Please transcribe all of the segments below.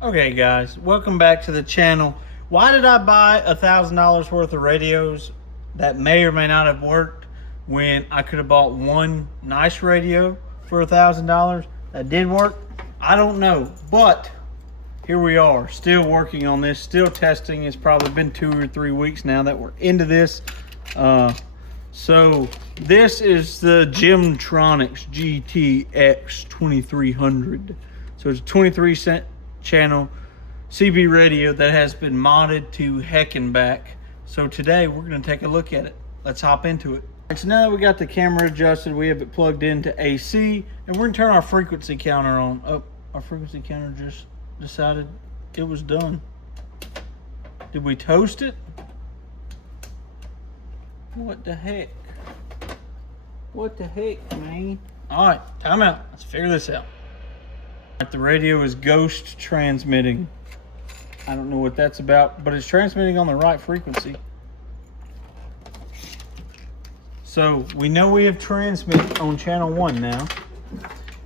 Okay guys, welcome back to the channel. Why did I buy $1,000 worth of radios that may or may not have worked when I could have bought one nice radio for $1,000 that did work? I don't know, but here we are, still working on this, still testing. It's probably been 2 or 3 weeks now that we're into this. So this is the Gemtronics GTX 2300. So it's a 23 channel CB radio that has been modded to heck and back. So today we're going to take a look at it. Let's hop into it. So now that we got the camera adjusted, we have it plugged into AC, and we're going to turn our frequency counter on. Oh, our frequency counter just decided it was done. Did we toast it? What the heck? What the heck, man? All right, time out. Let's figure this out. The radio is ghost transmitting. I don't know what that's about, but it's transmitting on the right frequency. So we know we have transmit on channel 1 now.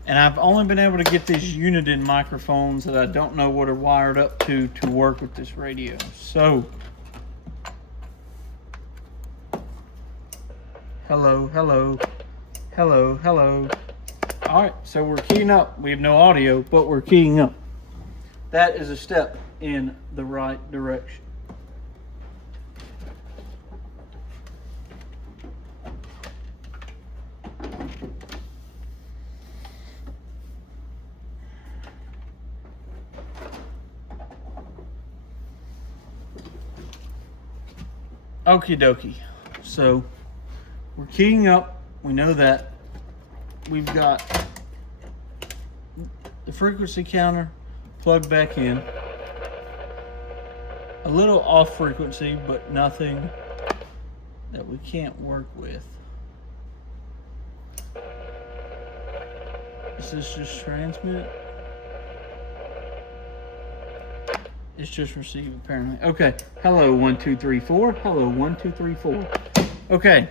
And I've only been able to get these Uniden microphones that I don't know what are wired up to work with this radio. So, hello, hello, hello, hello. All right, so we're keying up. We have no audio, but we're keying up. That is a step in the right direction. Okie dokie. So we're keying up. We know that. We've got the frequency counter plugged back in. A little off frequency, but nothing that we can't work with. Is this just transmit? It's just receive, apparently. Okay. Hello, 1, 2, 3, 4. Hello, 1, 2, 3, 4. Okay.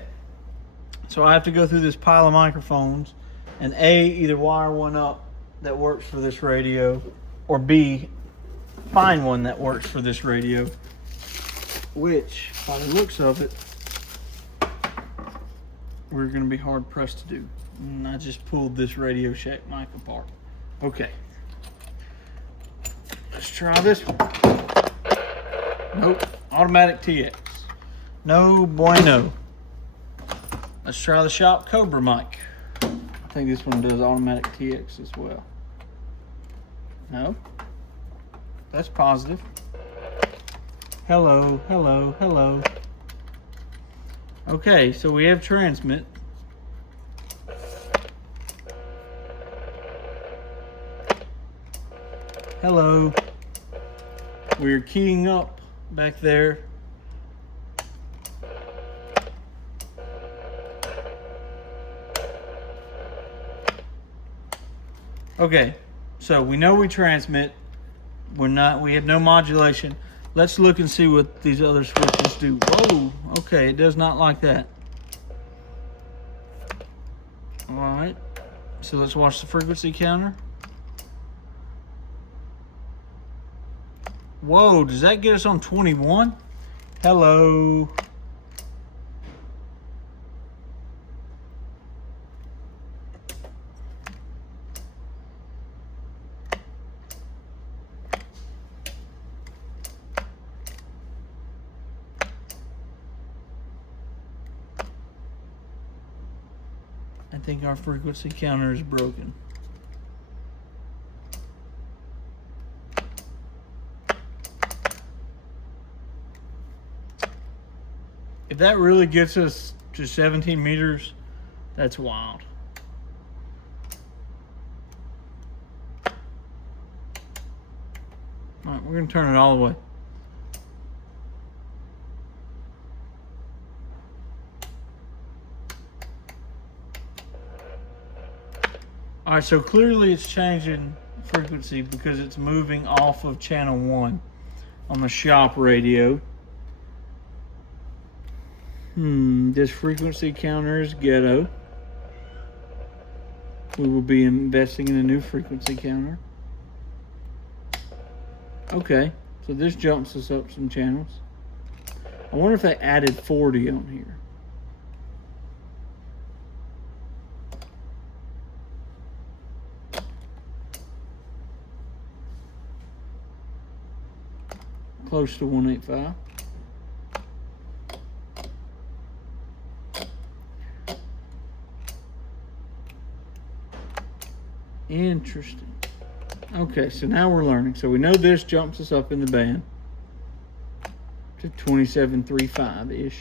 So I have to go through this pile of microphones and A, either wire one up that works for this radio, or B, find one that works for this radio, which, by the looks of it, we're going to be hard pressed to do. And I just pulled this Radio Shack mic apart. Okay. Let's try this one. Nope. Automatic TX. No bueno. Let's try the Shop Cobra mic. I think this one does automatic TX as well. No. That's positive. Hello, hello, hello. Okay, so we have transmit. Hello. We're keying up back there. Okay, so we know we transmit. We have no modulation. Let's look and see what these other switches do. Whoa, okay, it does not like that. All right, so let's watch the frequency counter. Whoa, does that get us on 21? Hello. I think our frequency counter is broken. If that really gets us to 17 meters, that's wild. All right, we're gonna turn it all the way. All right, so clearly it's changing frequency because it's moving off of channel 1 on the shop radio. This frequency counter is ghetto. We will be investing in a new frequency counter. Okay, so this jumps us up some channels. I wonder if they added 40 on here. Close to 185. Interesting. Okay, so now we're learning. So we know this jumps us up in the band to 27.35-ish.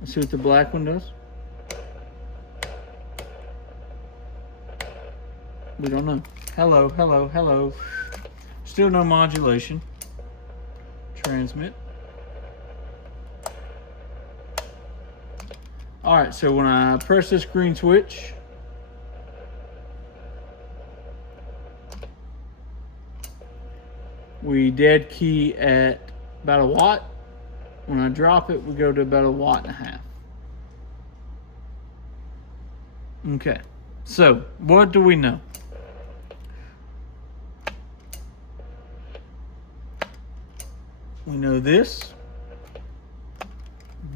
Let's see what the black one does. We don't know. Hello, hello, hello. Still no modulation. Transmit. All right, so when I press this green switch, we dead key at about 1 watt. When I drop it, we go to about 1.5 watts. Okay, so what do we know? We know this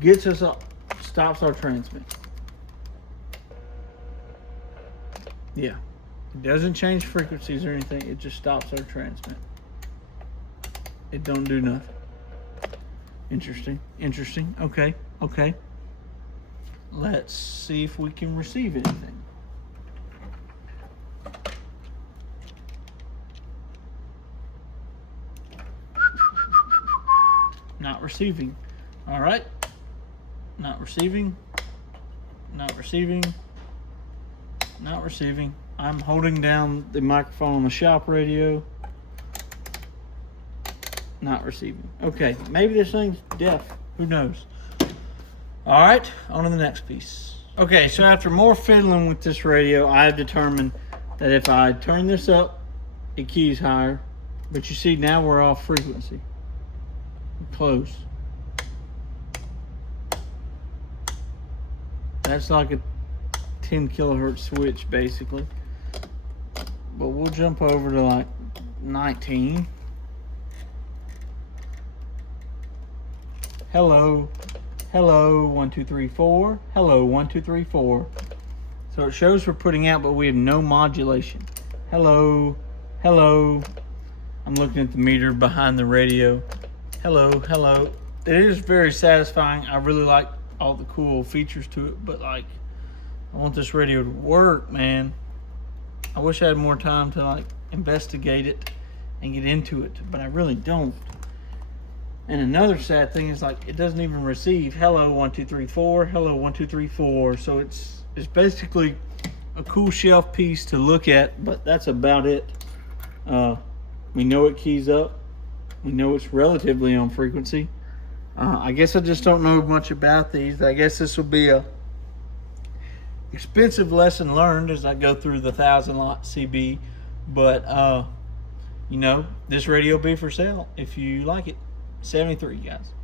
gets us up, stops our transmit. Yeah, it doesn't change frequencies or anything. It just stops our transmit. It don't do nothing. Interesting, interesting. Okay, okay. Let's see if we can receive anything. Not receiving. All right. Not receiving. Not receiving. Not receiving. I'm holding down the microphone on the shop radio. Not receiving. Okay, maybe this thing's deaf. Who knows? All right, on to the next piece. Okay, so after more fiddling with this radio, I've determined that if I turn this up, it keys higher. But you see, now we're off frequency. Close. That's like a 10 kilohertz switch, basically. But we'll jump over to like 19. Hello, hello, 1, 2, 3, 4. Hello, 1, 2, 3, 4. So it shows we're putting out, but we have no modulation. Hello, hello. I'm looking at the meter behind the radio. Hello, hello. It is very satisfying. I really like all the cool features to it, but like, I want this radio to work, man. I wish I had more time to like investigate it and get into it, but I really don't. And another sad thing is like it doesn't even receive hello 1 2 3 4, hello 1 2 3 4. So it's basically a cool shelf piece to look at, but that's about it. We know it keys up. We know it's relatively on frequency. I guess I just don't know much about these. I guess this will be a expensive lesson learned as I go through the 1000-watt CB. But you know, this radio will be for sale if you like it. 73, guys.